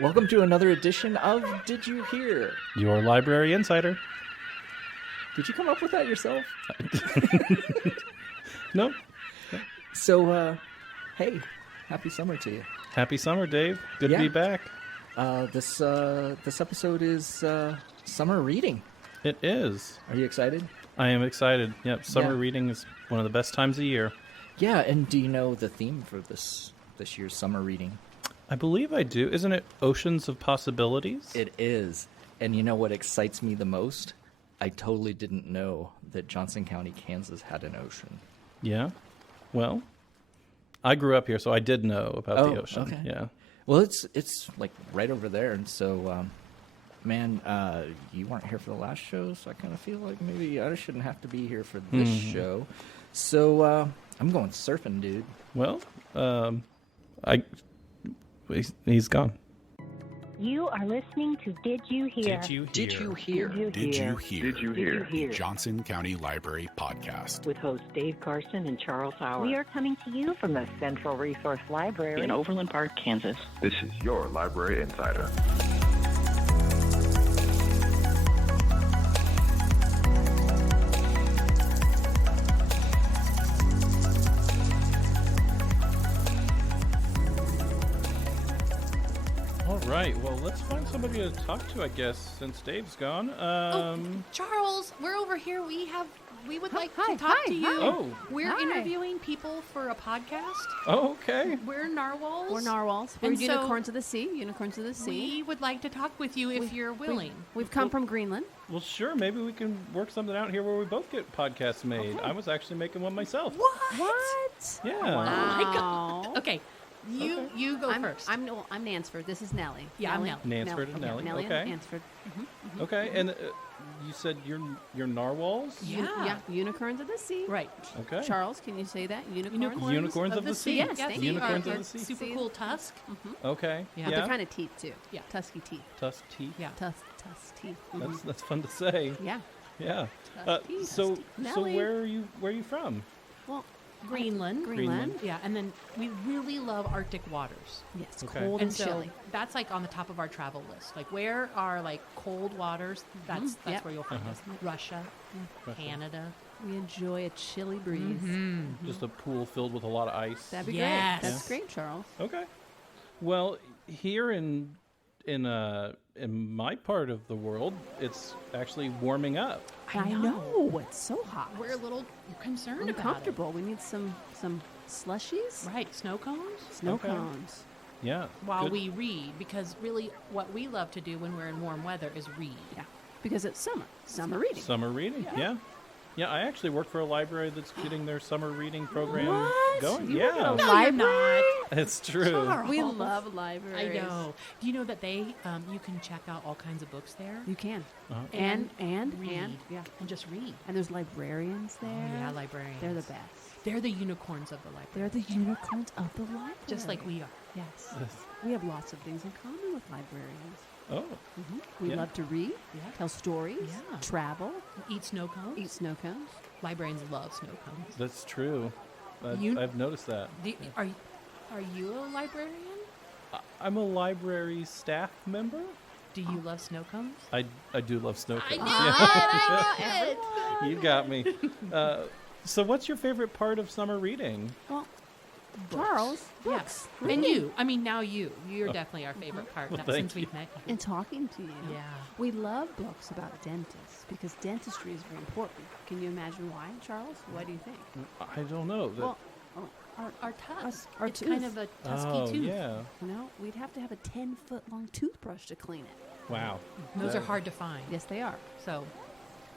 Welcome to another edition of Did You Hear? Your library insider. Did you come up with that yourself? No. So, hey, happy summer to you. Happy summer, Dave. Good to be back. This episode is summer reading. It is. Are you excited? I am excited. Yep, summer reading is one of the best times of year. Yeah, and do you know the theme for this year's summer reading? I believe I do. Isn't it Oceans of Possibilities? It is. And you know what excites me the most? I totally didn't know that Johnson County, Kansas had an ocean. Yeah. Well, I grew up here, so I did know about the ocean. Okay. Yeah. Well, it's like right over there, and so, man, you weren't here for the last show, so I kind of feel like maybe I shouldn't have to be here for this show. So I'm going surfing, dude. Well, he's gone. You are listening to Did You Hear? Did you hear? Did you hear? Did you hear? Did you hear? The Johnson County Library Podcast. With hosts Dave Carson and Charles Howard. We are coming to you from the Central Resource Library in Overland Park, Kansas. This is your library insider. All right. Well, let's find somebody to talk to, I guess, since Dave's gone. Charles, we're over here. We would like to talk to you. Oh. We're interviewing people for a podcast. Oh, okay. We're narwhals. We're narwhals. We're And so unicorns of the sea. Unicorns of the sea. We would like to talk with you if you're willing. We've come from Greenland. Well, sure. Maybe we can work something out here where we both get podcasts made. I was actually making one myself. What? Yeah. Oh my God. Okay. You go first. I'm Nansford. This is Nellie. Yeah, I'm Nellie. Nansford and Nellie. Nellie Okay. and Nansford. Okay. And you said you're narwhals? Yeah. Unicorns of the sea. Right. Okay. Charles, can you say that? Unicorns. Unicorns of the sea. Yes, thank you. Unicorns of the sea. Super cool tusk. Okay. Yeah. But they're kind of teeth too. Yeah. Tusky teeth. Tusk teeth. Yeah. Tusk teeth. That's fun to say. Yeah. Yeah. Tusky. So Nellie. where are you from? Well, Greenland. Greenland. Yeah, and then we really love Arctic waters. Yeah, it's Okay. cold and so chilly. that's like on the top of our travel list. Like where are like cold waters? That's Yep. where you'll find us. Russia, Canada. We enjoy a chilly breeze. Mm-hmm. Just a pool filled with a lot of ice. That'd be Yes. great. That's great, Charles. Okay. Well, here in my part of the world, it's actually warming up. I know. It's so hot. We're a little concerned about uncomfortable. We need some slushies. it. Right, snow cones? Snow Okay. cones. Yeah. While good. we read, because really what we love to do when we're in warm weather is read. Yeah, because it's summer. Summer reading. Summer reading. Yeah. Yeah, I actually work for a library that's getting their summer reading program What? going. You yeah. work at a No, library? It's true. Charles. We love libraries. I know. Do you know that they you can check out all kinds of books there? You can. Uh-huh. And read. yeah. And just read. And there's librarians there. Yeah, librarians. They're the best. They're the unicorns of the library. They're the unicorns of the library. Just like we are. Yes. We have lots of things in common with librarians. Oh. We Yeah. love to read, Yeah. tell stories, Yeah. travel, Eat snow cones. eat snow cones. Librarians love snow cones. That's true. You- I've noticed that. Are you a librarian? I'm a library staff member. Do you love snow cones? I do love snow cones. I knew it. You got me. So what's your favorite part of summer reading? Well, Charles, books. Yeah. And you. I mean, now you're definitely our favorite part Well, since thank we've you. met you. And talking to you. Yeah. We love books about dentists because dentistry is very important. Can you imagine why, Charles? What do you think? I don't know. Well, Our tusk. Our it's kind tooth. of a tusky tooth. Yeah. we'd have to have a 10-foot long toothbrush to clean it. Wow. Those are hard to find. Yes, they are. So,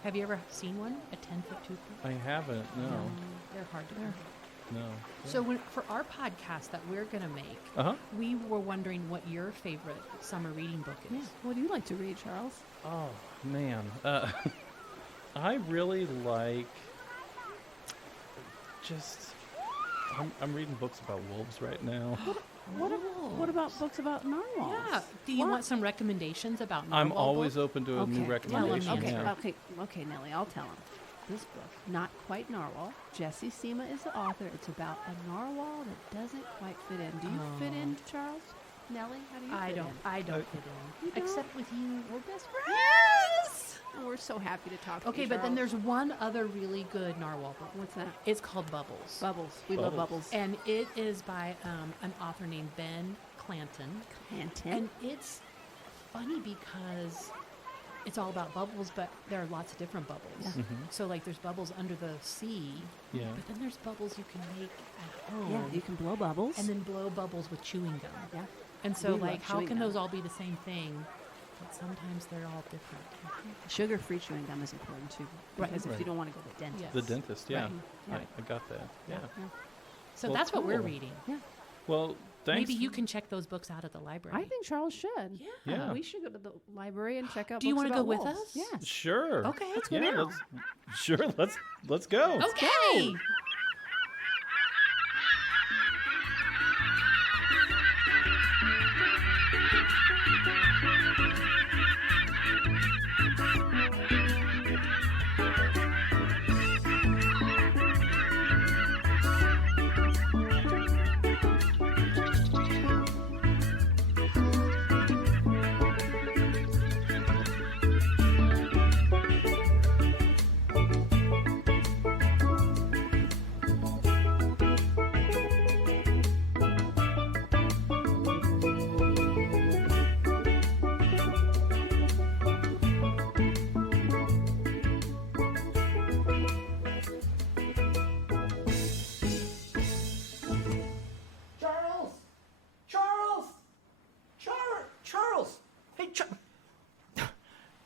have you ever seen one? A 10-foot toothbrush? I haven't. No. They're hard to find. No. So for our podcast that we're going to make, Uh-huh. we were wondering what your favorite summer reading book is. Yeah. What do you like to read, Charles? Oh, man. I really like just... I'm reading books about wolves right now. What about books about narwhals? Yeah. Do you want some recommendations about narwhal I'm always books? open to a new Okay. recommendation. Tell 'em, yeah. Okay, Nellie, I'll tell him. This book, Not Quite Narwhal. Jesse Sema is the author. It's about a narwhal that doesn't quite fit in. Do you fit in, Charles? Nellie, how do you I fit don't. in? I don't fit in. You don't? Except with you. We're best friends. Yes. Oh, we're so happy to talk to Okay, you, but then Charles. there's one other really good narwhal book. What's that? It's called Bubbles. Bubbles. We love Bubbles. And it is by an author named Ben Clanton. And it's funny because it's all about bubbles, but there are lots of different bubbles. Yeah. So, like, there's bubbles under the sea, Yeah. but then there's bubbles you can make at home. Yeah, you can blow bubbles. And then blow bubbles with chewing gum. Yeah. And so, We love like, how chewing can gum. those all be the same thing? But sometimes they're all different. Sugar-free chewing gum is important too, Right. because if Right. you don't want to go to the dentist. Yes. The dentist, yeah. Right. Yeah. I got that. Yeah. So Well, that's what we're cool. reading. Well, thanks. Maybe you can check those books out at the library. I think Charles should. Yeah. We should go to the library and check out. Do you want to go with us? Yes. Sure. Okay, let's go yeah, now. Let's go. Okay.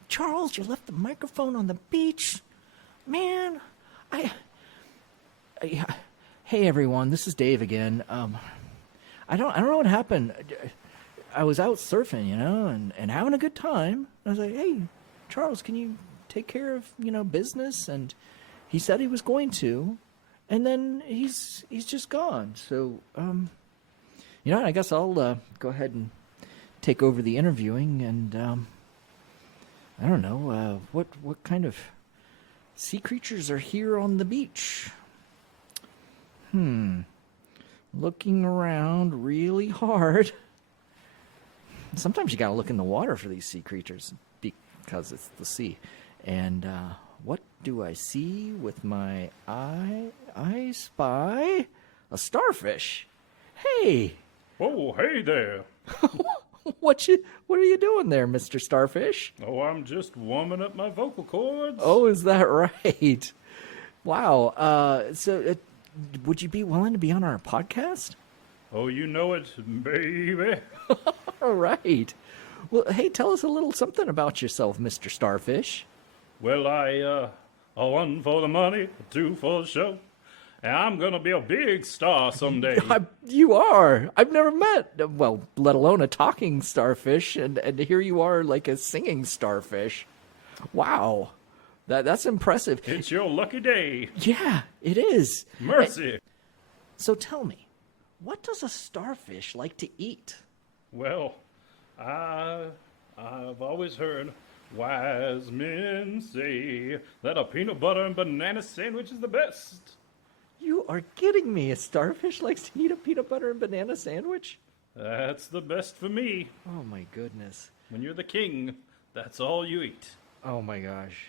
Charles, you left the microphone on the beach. Man, hey everyone, this is Dave again. I don't know what happened. I was out surfing, and having a good time. I was like, hey, Charles, can you take care of, business? And he said he was going to, and then he's just gone. So, I guess I'll go ahead and take over the interviewing, and I don't know what kind of sea creatures are here on the beach. Looking around really hard. Sometimes you gotta look in the water for these sea creatures because it's the sea. And what do I see with my eye? I spy a starfish. Hey! Oh, hey there. What are you doing there, Mr. Starfish? Oh, I'm just warming up my vocal cords. Oh, is that right? Wow. So would you be willing to be on our podcast? Oh, you know it, baby. All right. Well, hey, tell us a little something about yourself, Mr. Starfish. Well, a one for the money, a two for the show. And I'm gonna be a big star someday. You are. I've never met, well, let alone a talking starfish, and here you are like a singing starfish. Wow. That's impressive. It's your lucky day. Yeah, it is. Mercy. So tell me, what does a starfish like to eat? Well, I've always heard wise men say that a peanut butter and banana sandwich is the best. You are kidding me. A starfish likes to eat a peanut butter and banana sandwich? That's the best for me. Oh, my goodness. When you're the king, that's all you eat. Oh, my gosh.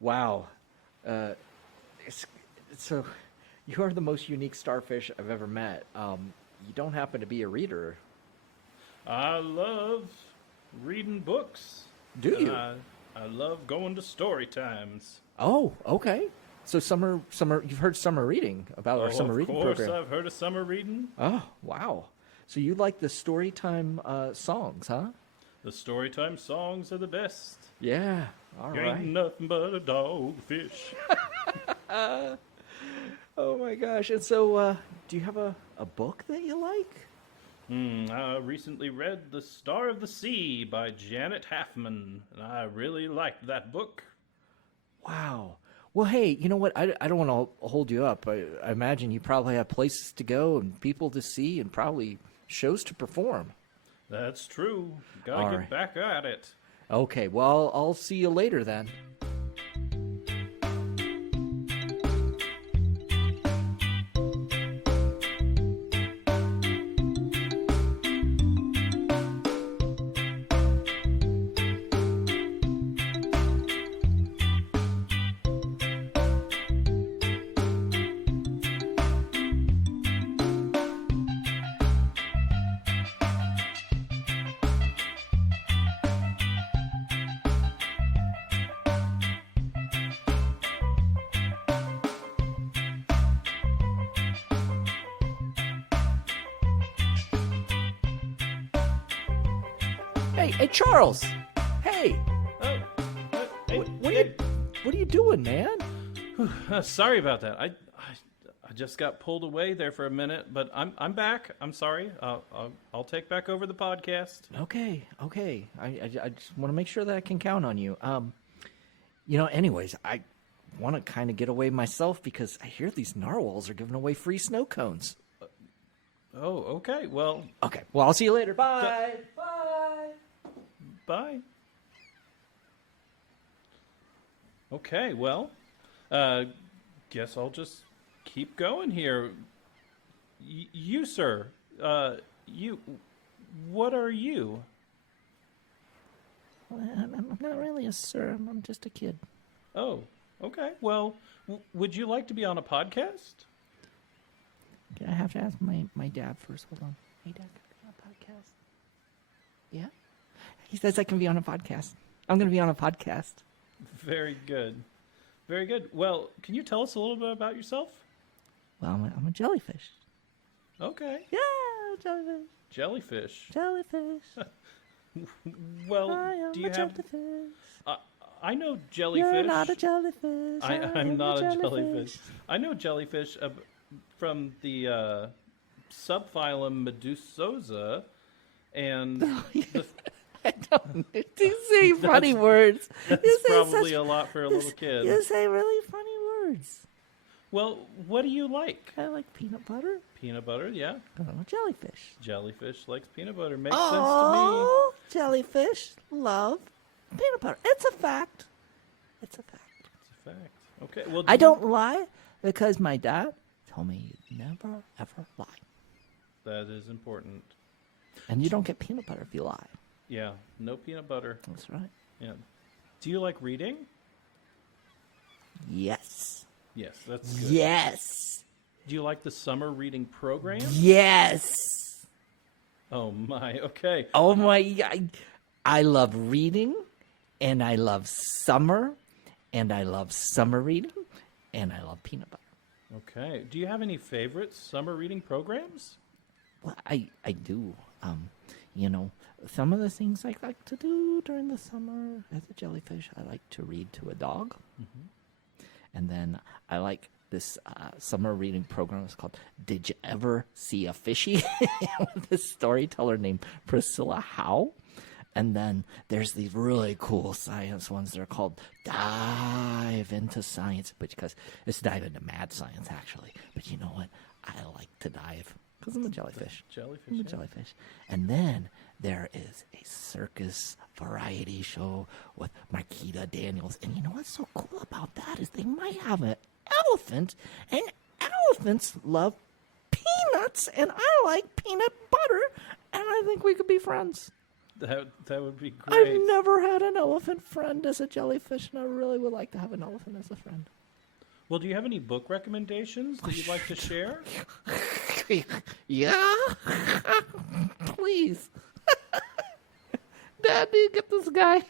Wow. So, you are the most unique starfish I've ever met. You don't happen to be a reader. I love reading books. Do you? I love going to story times. Oh, okay. So summer, you've heard summer reading about our summer reading program. Of course, I've heard of summer reading. Oh, wow. So you like the story time songs, huh? The story time songs are the best. Yeah. All You right. ain't nothing but a dogfish. Oh my gosh. And so, do you have a book that you like? I recently read The Star of the Sea by Janet Halfman, and I really liked that book. Wow. Well, hey, you know what? I don't want to hold you up. I imagine you probably have places to go and people to see and probably shows to perform. That's true. Gotta All get right. back at it. Okay, well, I'll see you later then. Hey, Charles! Hey! Oh, hey, What are you doing, man? sorry about that. I just got pulled away there for a minute, but I'm back. I'm sorry. I'll take back over the podcast. Okay. I just want to make sure that I can count on you. Anyways, I want to kind of get away myself because I hear these narwhals are giving away free snow cones. Oh, okay. Well, I'll see you later. Bye. bye. Okay, well, guess I'll just keep going here. You, sir, what are you? Well, I'm not really a sir. I'm just a kid. Oh, okay. Well, would you like to be on a podcast? I have to ask my dad first. Hold on. Hey, Dad, can I be on a podcast? Yeah? He says I can be on a podcast. I'm going to be on a podcast. Very good. Very good. Well, can you tell us a little bit about yourself? Well, I'm a jellyfish. Okay. Yeah, jellyfish. Jellyfish. Jellyfish. Well, I am do you a have... jellyfish. I know jellyfish. You're not a jellyfish. I'm not a jellyfish. I know jellyfish from the subphylum Medusosa, and I don't. You say funny words. That's probably a lot for a little kid. You say really funny words. Well, what do you like? I like peanut butter. Peanut butter, yeah. But I'm a jellyfish. Jellyfish likes peanut butter. Makes sense to me. Oh, jellyfish love peanut butter. It's a fact. It's a fact. It's a fact. Okay. Well, I don't lie because my dad told me you never ever lie. That is important. And you don't get peanut butter if you lie. Yeah. No peanut butter. That's right. Yeah. Do you like reading? Yes. Yes, that's good. Yes. Do you like the summer reading program? Yes. Oh my. Okay. Oh my. I love reading, and I love summer, and I love summer reading, and I love peanut butter. Okay. Do you have any favorite summer reading programs? Well, I do. Some of the things I like to do during the summer as a jellyfish, I like to read to a dog. Mm-hmm. And then I like this summer reading program. It's called Did You Ever See a Fishy? With this storyteller named Priscilla Howe. And then there's these really cool science ones. They're called Dive into Science, because it's dive into mad science, actually. But you know what? I like to dive because I'm a jellyfish. I'm a jellyfish. And then there is a circus variety show with Marquita Daniels. And you know what's so cool about that is they might have an elephant, and elephants love peanuts, and I like peanut butter, and I think we could be friends. That would be great. I've never had an elephant friend as a jellyfish, and I really would like to have an elephant as a friend. Well, do you have any book recommendations that you'd like to share? Yeah? Please. Dad, do you get this guy?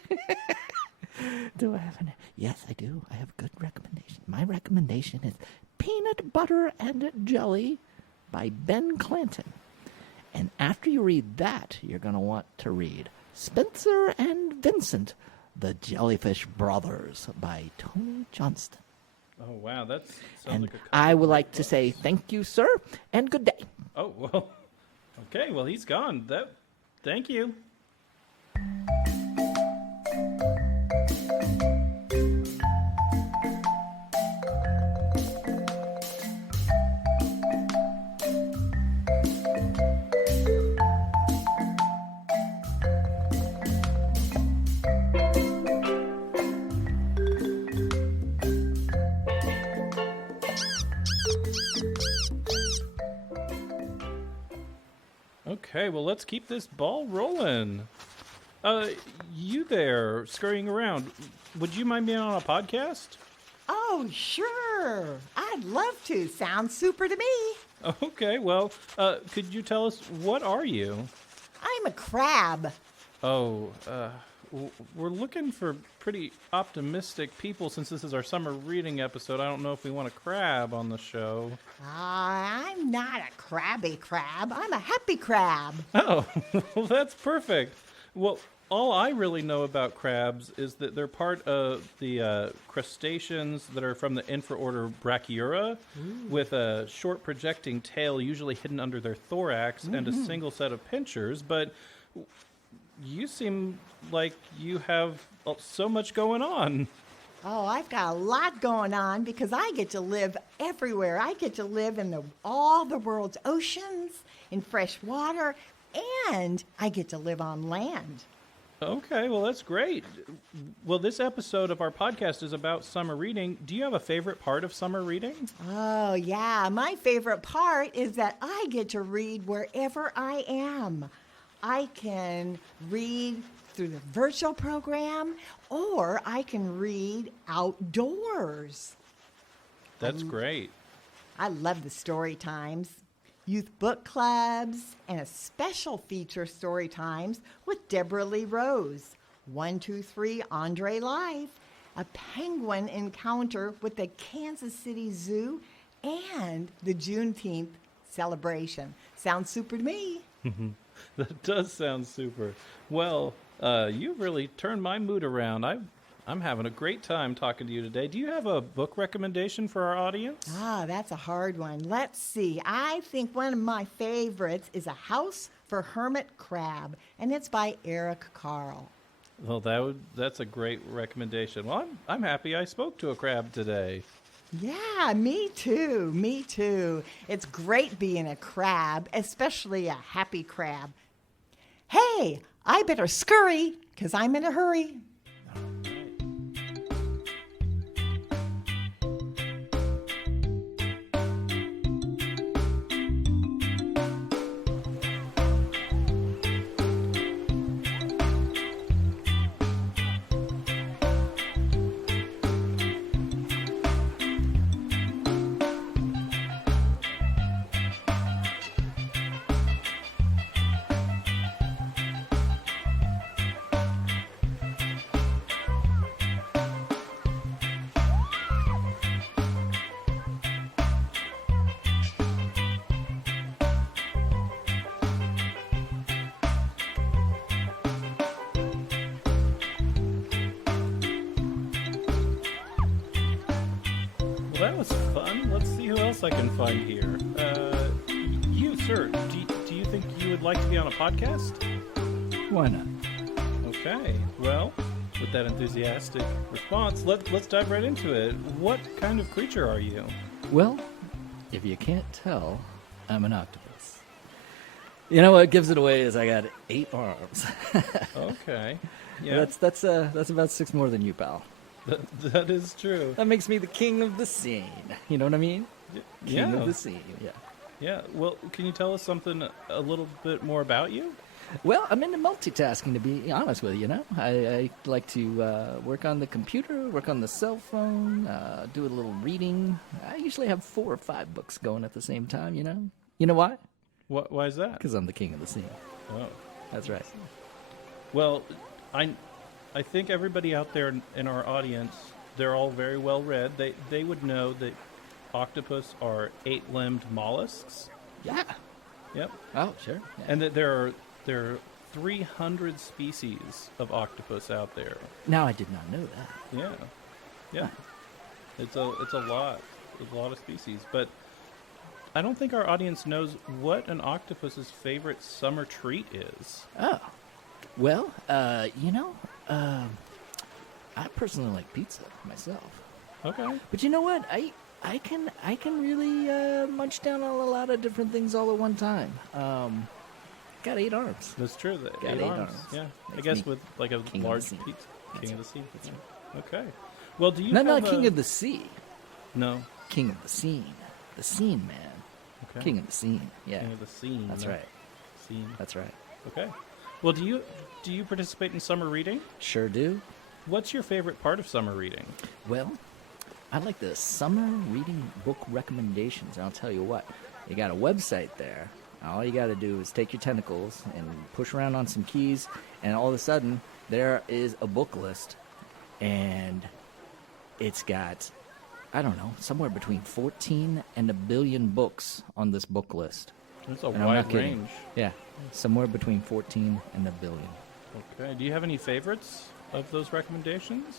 Do I have an... Yes, I do. I have a good recommendation. My recommendation is Peanut Butter and Jelly by Ben Clanton. And after you read that, you're going to want to read Spencer and Vincent, The Jellyfish Brothers by Tony Johnston. Oh, wow. That sounds And like a... I would like to say thank you, sir, and good day. Oh, well. Okay, well, he's gone. Thank you. Okay, well, let's keep this ball rolling. You there, scurrying around. Would you mind being on a podcast? Oh, sure. I'd love to. Sounds super to me. Okay, well, could you tell us, what are you? I'm a crab. Oh, we're looking for pretty optimistic people since this is our summer reading episode. I don't know if we want a crab on the show. I'm not a crabby crab. I'm a happy crab. Oh, well, that's perfect. Well, all I really know about crabs is that they're part of the crustaceans that are from the infraorder Brachyura, with a short projecting tail usually hidden under their thorax and a single set of pinchers. But you seem like you have so much going on. Oh, I've got a lot going on because I get to live everywhere. I get to live in all the world's oceans, in fresh water, and I get to live on land. Okay, well, that's great. Well, this episode of our podcast is about summer reading. Do you have a favorite part of summer reading? Oh, yeah. My favorite part is that I get to read wherever I am. I can read through the virtual program, or I can read outdoors. That's great. I love the story times, youth book clubs, and a special feature story times with Deborah Lee Rose, 123 Andre Live, a penguin encounter with the Kansas City Zoo, and the Juneteenth celebration. Sounds super to me. That does sound super. Well, you really turned my mood around. I'm having a great time talking to you today. Do you have a book recommendation for our audience? Ah, that's a hard one. Let's see. I think one of my favorites is A House for Hermit Crab, and it's by Eric Carle. Well, that's a great recommendation. Well, I'm happy I spoke to a crab today. Yeah, me too. Me too. It's great being a crab, especially a happy crab. Hey, I better scurry, 'cause I'm in a hurry. Well, that was fun. Let's see who else I can find here. You, sir, do you think you would like to be on a podcast? Why not? Okay. Well, with that enthusiastic response, let's dive right into it. What kind of creature are you? Well, if you can't tell, I'm an octopus. You know what gives it away is I got 8 arms. Okay. Yeah. That's about 6 more than you, pal. That is true. That makes me the king of the scene. You know what I mean? King of the scene, yeah. Yeah. Well, can you tell us something a little bit more about you? Well, I'm into multitasking, to be honest with you, you know? I like to work on the computer, work on the cell phone, do a little reading. I usually have 4 or 5 books going at the same time, you know? You know why? Why is that? Because I'm the king of the scene. Oh. That's right. Well, I think everybody out there in our audience, they're all very well read. They would know that octopus are 8-limbed mollusks. Yeah. Yep. Oh, sure. Yeah. And that there are 300 species of octopus out there. Now I did not know that. Yeah. Yeah. It's a lot. There's a lot of species, but I don't think our audience knows what an octopus's favorite summer treat is. Oh. Well, you know, I personally like pizza myself. Okay. But you know what? I can really munch down on a lot of different things all at one time. Got 8 arms. That's true. Got 8 arms. Yeah. Makes I guess me with like a king of large the sea. pizza. That's King right. of the sea. That's right. Okay. Well, do you No, have king of the sea. No. King of the scene. The scene, man. Okay. King of the scene. Yeah. King of the scene. That's right. Scene. That's right. Okay. Well, do you participate in summer reading? Sure do. What's your favorite part of summer reading? Well, I like the summer reading book recommendations. And I'll tell you what, you got a website there. All you got to do is take your tentacles and push around on some keys, and all of a sudden, there is a book list. And it's got, I don't know, somewhere between 14 and 1 billion books on this book list. That's a And I'm wide not kidding. range. Yeah, somewhere between 14 and 1 billion. Okay. Do you have any favorites of those recommendations?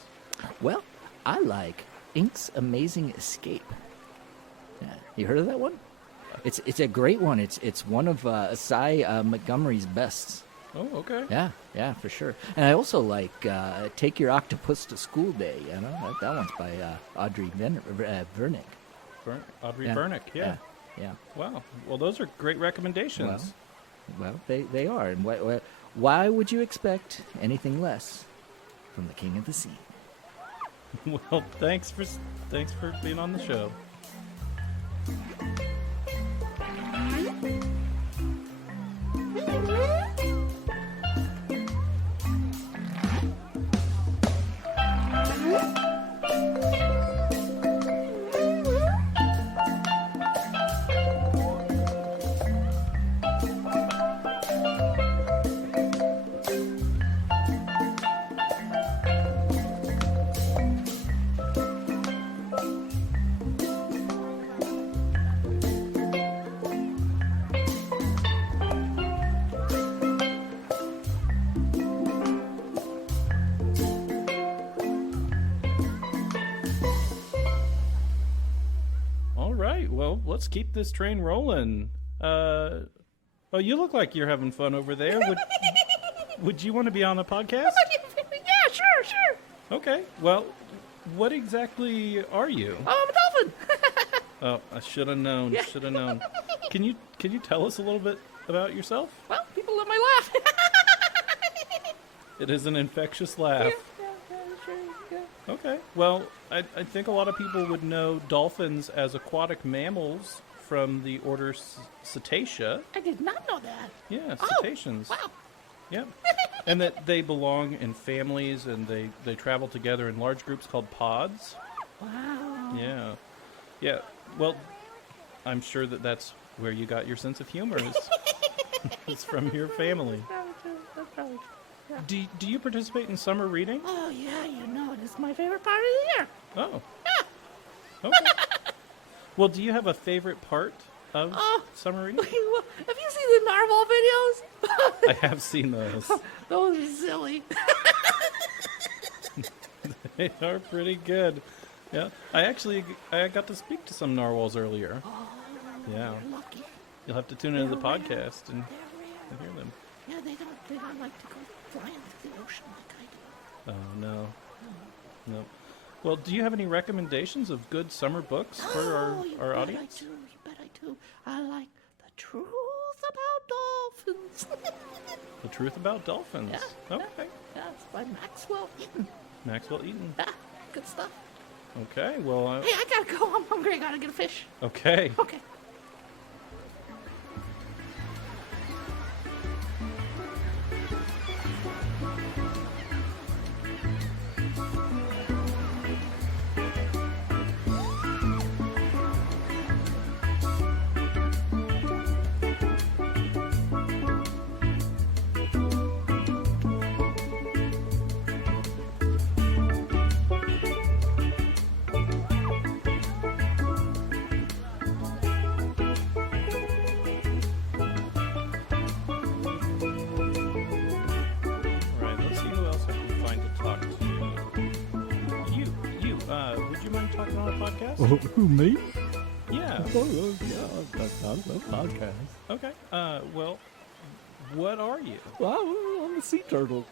Well, I like Ink's Amazing Escape. Yeah, you heard of that one? It's a great one. It's one of Cy Montgomery's bests. Oh, okay. Yeah, for sure. And I also like Take Your Octopus to School Day. You know, that one's by Audrey Vernick. Audrey Yeah. Vernick, yeah. Yeah. Wow. Well, those are great recommendations. Well, they are. And why would you expect anything less from the King of the Sea? Well, thanks for being on the show. All right. Well, let's keep this train rolling. Oh, you look like you're having fun over there. Would you want to be on a podcast? Yeah, sure. Okay. Well, what exactly are you? I'm a dolphin. Oh, I should have known. Yeah. Should have known. Can you tell us a little bit about yourself? Well, people love my laugh. It is an infectious laugh. Yeah. Okay. Well, I think a lot of people would know dolphins as aquatic mammals from the order Cetacea. I did not know that. Yeah, Oh, cetaceans. wow. Yeah. And that they belong in families and they travel together in large groups called pods. Wow. Yeah. Yeah. Well, I'm sure that's where you got your sense of humor is. It's from your family. That's probably true. Yeah. Do you participate in summer reading? Oh, yeah, you know, this is my favorite part of the year. Oh. Yeah. Okay. Well, do you have a favorite part of Oh. summer reading? Have you seen the narwhal videos? I have seen those. Those are silly. They are pretty good. Yeah. I got to speak to some narwhals earlier. Oh, Yeah. you're lucky. You'll have to tune into the They're rare. podcast and They're rare. hear them. Yeah, they don't like to go flying through the ocean like I do. Oh, no. No. Well, do you have any recommendations of good summer books for You our bet audience? I do. You bet I do. I like The Truth About Dolphins. The Truth About Dolphins. Yeah. Okay. Yeah, it's by Maxwell Eaton. Maxwell Eaton. Yeah, good stuff. Okay. Well, Hey, I gotta go. I'm hungry. I gotta get a fish. okay. Okay. All right. Let's see who else I can find to talk to. Would you mind talking on a podcast? Who, me? Yeah. Oh, yeah, I love podcasts. Okay. Well, what are you? Well, I'm a sea turtle.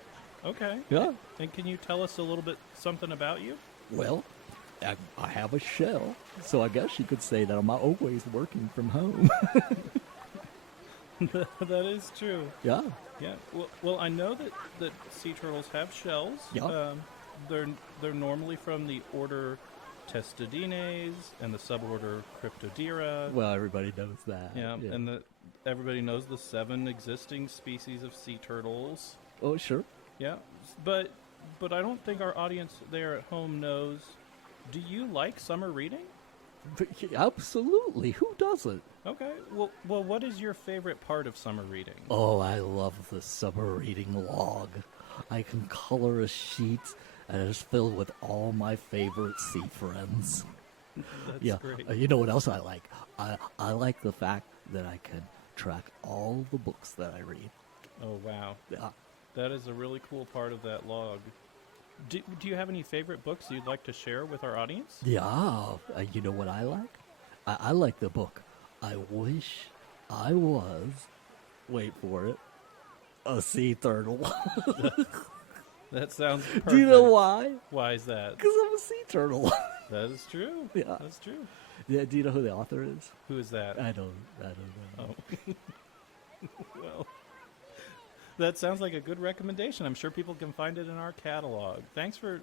Okay. Yeah. And can you tell us a little bit something about you? Well, I have a shell, so I guess you could say that I'm always working from home. That is true. Yeah. Yeah. Well, I know that sea turtles have shells. Yeah. They're normally from the order Testudines and the suborder Cryptodira. Well, everybody knows that. Yeah. And everybody knows the 7 existing species of sea turtles. Oh, sure. Yeah. But I don't think our audience there at home knows. Do you like summer reading? Absolutely. Who doesn't? Okay. Well, what is your favorite part of summer reading? Oh, I love the summer reading log. I can color a sheet, and it's filled with all my favorite sea friends. That's great. You know what else I like? I like the fact that I can track all the books that I read. Oh, wow. Yeah. That is a really cool part of that log. Do you have any favorite books you'd like to share with our audience? Yeah, you know what I like? I like the book I Wish I Was, wait for it, a sea turtle. That sounds perfect. Do you know why? Why is that? Because I'm a sea turtle. That is true. Yeah. That's true. Yeah, do you know who the author is? Who is that? I don't know. Oh. Well, that sounds like a good recommendation. I'm sure people can find it in our catalog. Thanks for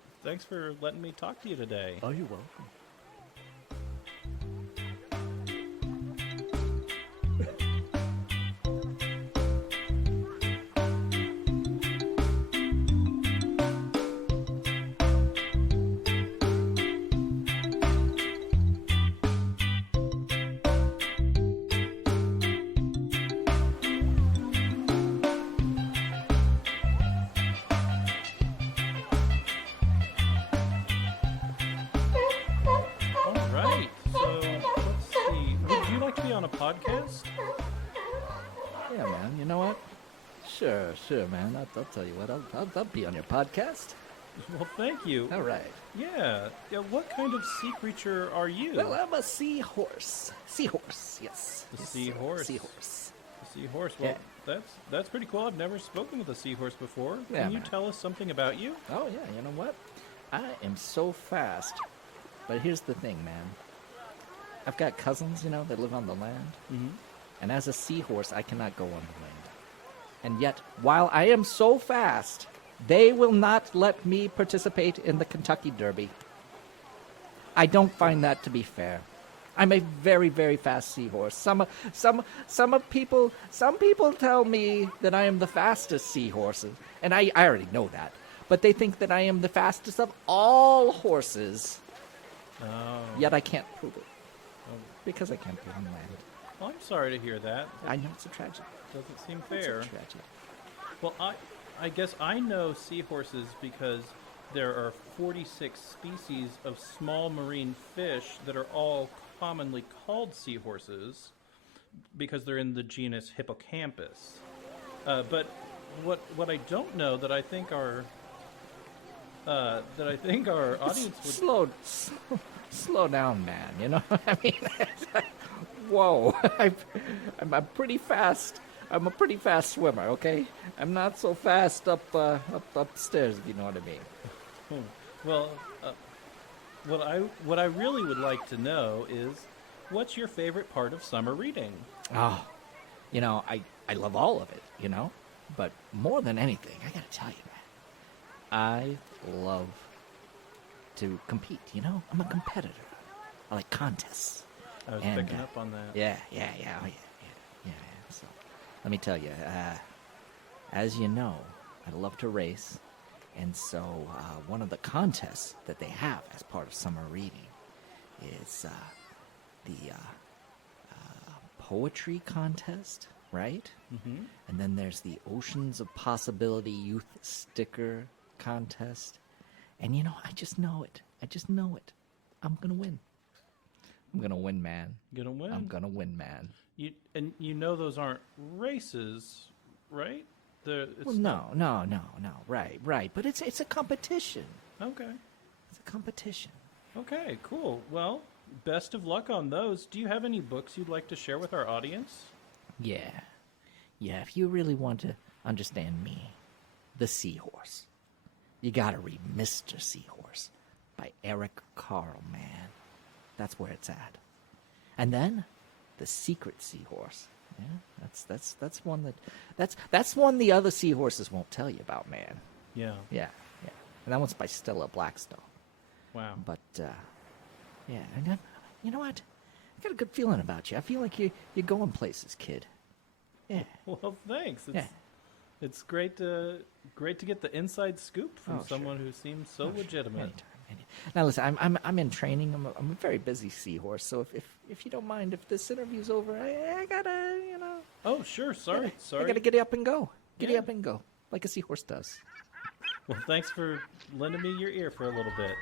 letting me talk to you today. Oh, you're welcome. Podcast? Yeah, man. You know what? Sure, man. I'll tell you what. I'll be on your podcast. Well, thank you. All right. Yeah. What kind of sea creature are you? Well, I'm a seahorse. Seahorse, yes. The seahorse. Seahorse. The seahorse. Well, that's pretty cool. I've never spoken with a seahorse before. Yeah, Can you man. tell us something about you? Oh, yeah. You know what? I am so fast. But here's the thing, man. I've got cousins, that live on the land. Mm-hmm. And as a seahorse, I cannot go on the land. And yet, while I am so fast, they will not let me participate in the Kentucky Derby. I don't find that to be fair. I'm a very, very fast seahorse. Some people tell me that I am the fastest seahorse, and I already know that. But they think that I am the fastest of all horses. Oh. Yet I can't prove it. Because I can't be on land. Well, I'm sorry to hear that. I know it's a tragedy. Doesn't seem fair. It's a tragedy. Well, I guess I know seahorses because there are 46 species of small marine fish that are all commonly called seahorses because they're in the genus Hippocampus. But what I don't know that I think our audience would Slow down, man. I mean, whoa! I'm a pretty fast. I'm a pretty fast swimmer. Okay, I'm not so fast upstairs. If you know what I mean. Well, what I really would like to know is, what's your favorite part of summer reading? Oh, I love all of it. But more than anything, I gotta tell you, man, I love to compete. I'm a competitor. I like contests. I was picking up on that. Yeah. Oh, yeah. So, let me tell you, as you know, I love to race, and so one of the contests that they have as part of summer reading is the poetry contest, right? Mm-hmm. And then there's the Oceans of Possibility Youth Sticker Contest. And I just know it. I'm going to win. I'm going to win, man. Gonna win? I'm going to win, man. Those aren't races, right? No. Right. But it's a competition. Okay. It's a competition. Okay, cool. Well, best of luck on those. Do you have any books you'd like to share with our audience? Yeah, if you really want to understand me, The Seahorse, you gotta read Mr. Seahorse by Eric Carle, man. That's where it's at. And then The Secret Seahorse. Yeah, that's one the other seahorses won't tell you about, man. Yeah. Yeah. And that one's by Stella Blackstone. Wow. But yeah, and then, you know what? I got a good feeling about you. I feel like you're going places, kid. Yeah. Well, thanks. Yeah. It's great to get the inside scoop from Oh, someone who seems so legitimate. Anytime. Now listen, I'm in training. I'm a very busy seahorse. So if you don't mind, if this interview's over, I gotta Oh sure, sorry. I gotta get up and go. Giddy up and go, like a seahorse does. Well, thanks for lending me your ear for a little bit.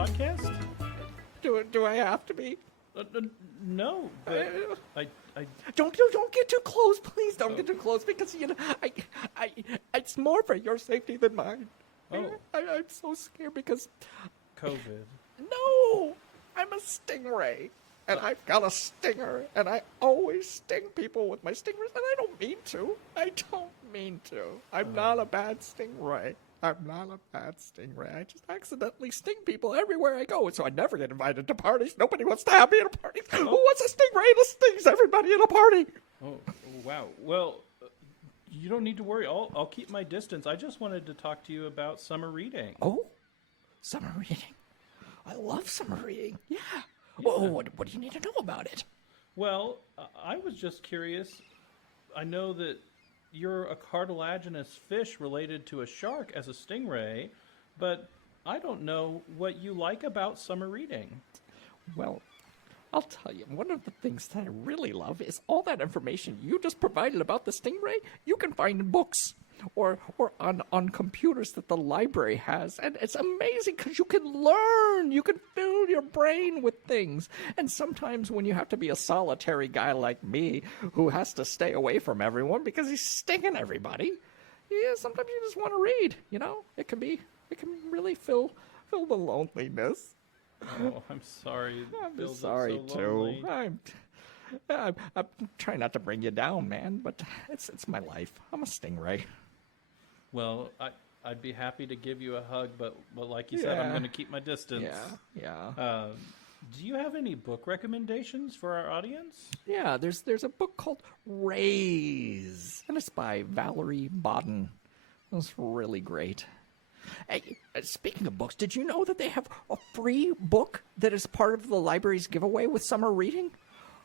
podcast? Do I have to be? No, but Don't get too close, please. Don't get too close because it's more for your safety than mine. Oh. I'm so scared because COVID. no, I'm a stingray. And I've got a stinger, and I always sting people with my stingers, and I don't mean to. I'm not a bad stingray. I'm not a bad stingray. I just accidentally sting people everywhere I go, and so I never get invited to parties. Nobody wants to have me at a party. Who wants a stingray that stings everybody at a party? Oh, wow. Well, you don't need to worry. I'll keep my distance. I just wanted to talk to you about summer reading. Oh, summer reading. I love summer reading. Yeah. Well, what do you need to know about it? Well, I was just curious. I know that you're a cartilaginous fish related to a shark as a stingray, but I don't know what you like about summer reading. Well, I'll tell you, one of the things that I really love is all that information you just provided about the stingray you can find in books or on computers that the library has. And it's amazing because you can learn. You can fill your brain with things. And sometimes when you have to be a solitary guy like me who has to stay away from everyone because he's stinging everybody, yeah, sometimes you just want to read, you know? It can really fill the loneliness. Oh, I'm sorry. I'm sorry so too. lonely. I'm trying not to bring you down, man, but it's my life. I'm a stingray. Well, I'd be happy to give you a hug, but like you said, I'm going to keep my distance. Yeah. Do you have any book recommendations for our audience? Yeah, there's a book called Raise, and it's by Valerie Bodden. It's really great. Hey, speaking of books, did you know that they have a free book that is part of the library's giveaway with summer reading?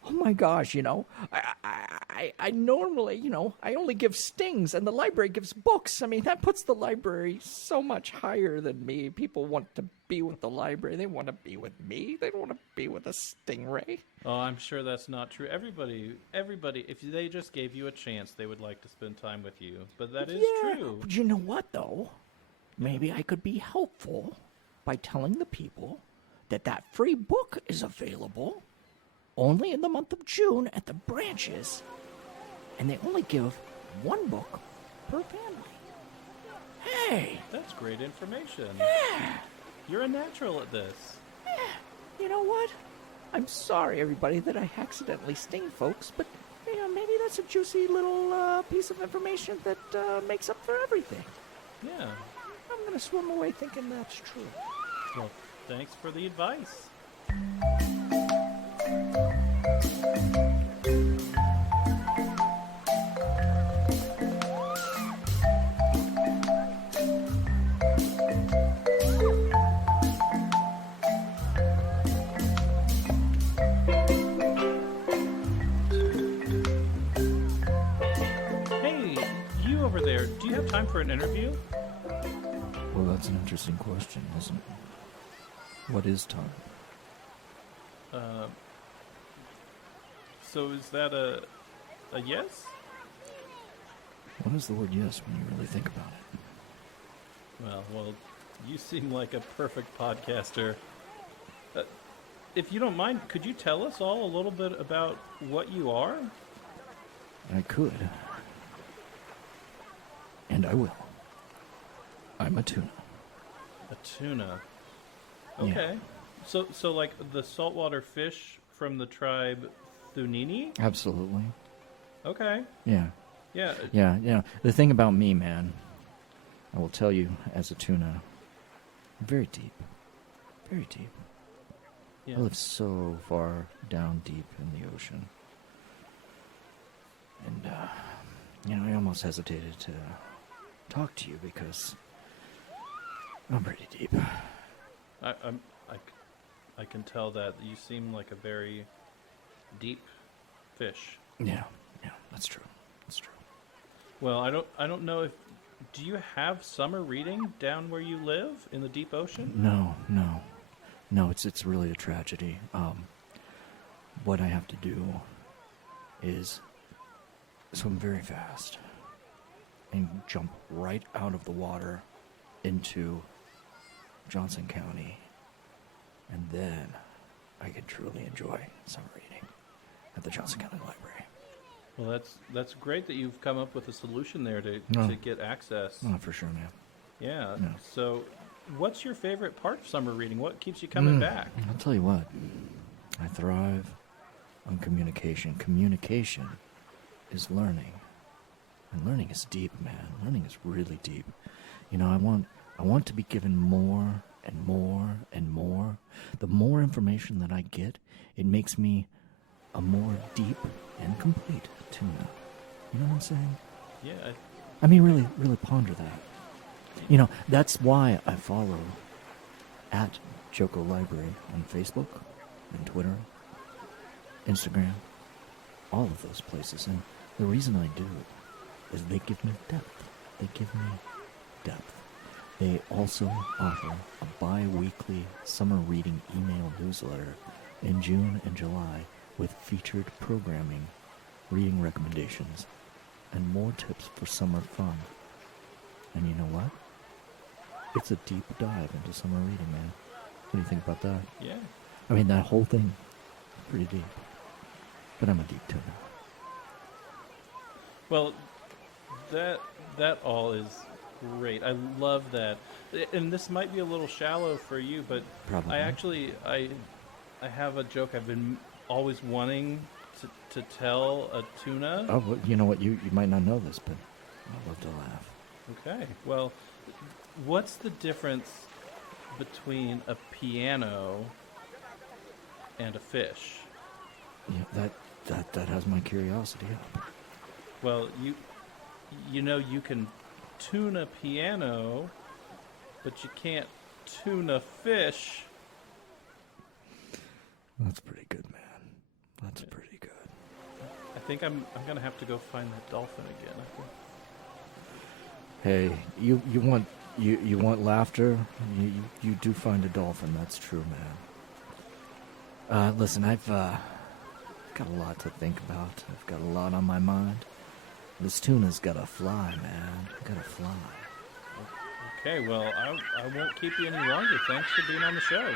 Oh my gosh, I normally, I only give stings and the library gives books. I mean, that puts the library so much higher than me. People want to be with the library. They want to be with me. They don't want to be with a stingray. Oh, I'm sure that's not true. Everybody, if they just gave you a chance, they would like to spend time with you. But that is true. But you know what, though? Maybe I could be helpful by telling the people that free book is available only in the month of June at the branches, and they only give one book per family. Hey! That's great information. Yeah! You're a natural at this. Yeah! You know what? I'm sorry, everybody, that I accidentally sting folks, but maybe that's a juicy little piece of information that makes up for everything. Yeah. I'm gonna swim away thinking that's true. Well, thanks for the advice. Hey, you over there, do you have time for an interview? Well, that's an interesting question, isn't it? What is time? So is that a yes? What is the word yes when you really think about it? Well, you seem like a perfect podcaster. If you don't mind, could you tell us all a little bit about what you are? I could. And I will. I'm a tuna. A tuna. Okay. Yeah. So like the saltwater fish from the tribe Thunini? Absolutely. Okay. Yeah. Yeah. Yeah. The thing about me, man, I will tell you as a tuna, very deep. Very deep. Yeah. I live so far down deep in the ocean. And, I almost hesitated to talk to you because I'm pretty deep. I can tell that you seem like a very deep fish. Yeah, that's true. Well, I don't know if do you have summer reading down where you live in the deep ocean? No, it's really a tragedy. What I have to do is swim very fast and jump right out of the water into Johnson County and then I can truly enjoy summer reading at the Johnson County Library. Well, that's great that you've come up with a solution there to get access. Oh, for sure, man. Yeah. So, what's your favorite part of summer reading? What keeps you coming back? I'll tell you what. I thrive on communication. Communication is learning. And learning is deep, man. Learning is really deep. You know, I want to be given more and more and more. The more information that I get, it makes me a more deep and complete tuna. You know what I'm saying? Yeah. I mean, really, really ponder that. You know, that's why I follow at Joko Library on Facebook and Twitter, Instagram, all of those places. And the reason I do it is they give me depth. They give me depth. They also offer a bi-weekly summer reading email newsletter in June and July with featured programming, reading recommendations, and more tips for summer fun. And you know what? It's a deep dive into summer reading, man. What do you think about that? Yeah. I mean, that whole thing, pretty deep. But I'm a deep tuna. Well, that all is great. I love that. And this might be a little shallow for you, but Probably. I have a joke I've been always wanting to tell a tuna. Oh, well, you know what? You might not know this, but I love to laugh. Okay. Well, what's the difference between a piano and a fish? Yeah, that has my curiosity up. Well, you know you can tune a piano, but you can't tune a fish. That's pretty good, man. That's pretty good. I think I'm gonna have to go find that dolphin again. Hey, you want laughter? You do find a dolphin. That's true, man. Listen, I've got a lot to think about. I've got a lot on my mind. This tuna's gotta fly, man. Gotta fly. Okay, well, I won't keep you any longer. Thanks for being on the show.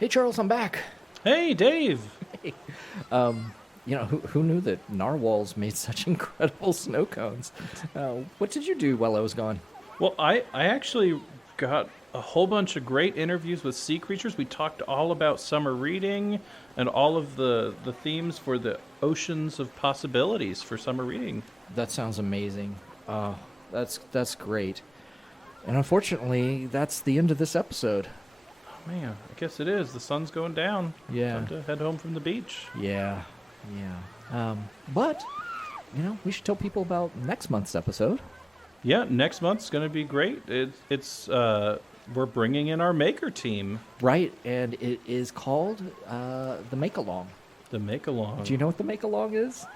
Hey, Charles, I'm back. Hey, Dave. Hey. You know, who knew that narwhals made such incredible snow cones? What did you do while I was gone? Well, I actually got a whole bunch of great interviews with sea creatures. We talked all about summer reading and all of the themes for the oceans of possibilities for summer reading. That sounds amazing. That's great. And unfortunately, that's the end of this episode. Oh, man, I guess it is. The sun's going down. Yeah. Time to head home from the beach. Yeah. But, you know, we should tell people about next month's episode. Yeah, next month's going to be great. It's we're bringing in our maker team. Right, and it is called the Make-Along. The Make-Along. Do you know what the Make-Along is?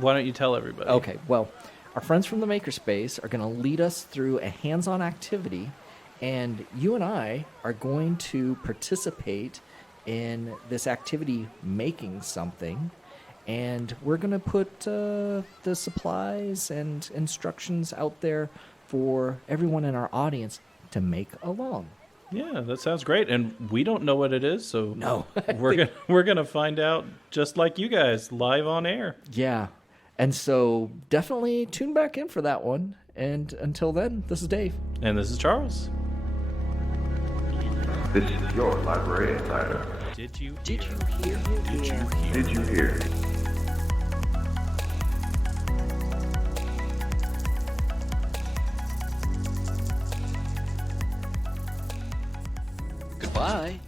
Why don't you tell everybody? Okay, well, our friends from the Makerspace are going to lead us through a hands-on activity, and you and I are going to participate in this activity making something, and we're going to put the supplies and instructions out there for everyone in our audience to make along. Yeah, that sounds great. And we don't know what it is, so no, we're gonna find out just like you guys live on air. Yeah, and so definitely tune back in for that one. And until then, this is Dave, and this is Charles. This is your Library Insider. Did you hear? Goodbye.